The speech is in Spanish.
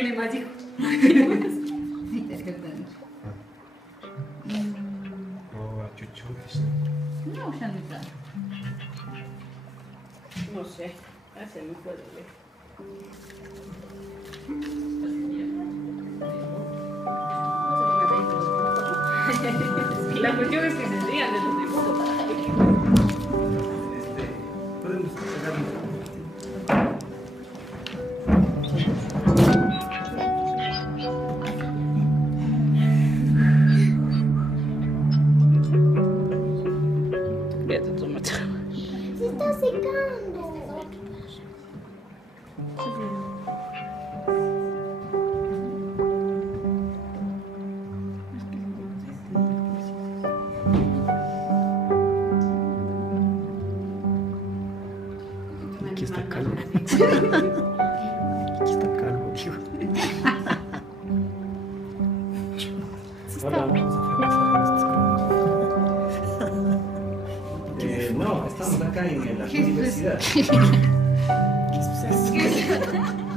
tiene más hijos. Sí, es verdad. Oh, chuchu. No, ya no está. No sé, hace no puedo ver. La cuestión es que se rían de los dibujos. Podemos sacar Fíjate tu macho. Se está secando. Aquí está calvo. Aquí está calvo, tío. Ahora vamos a fracasar esto. No, estamos acá en la universidad. ¿Qué es eso?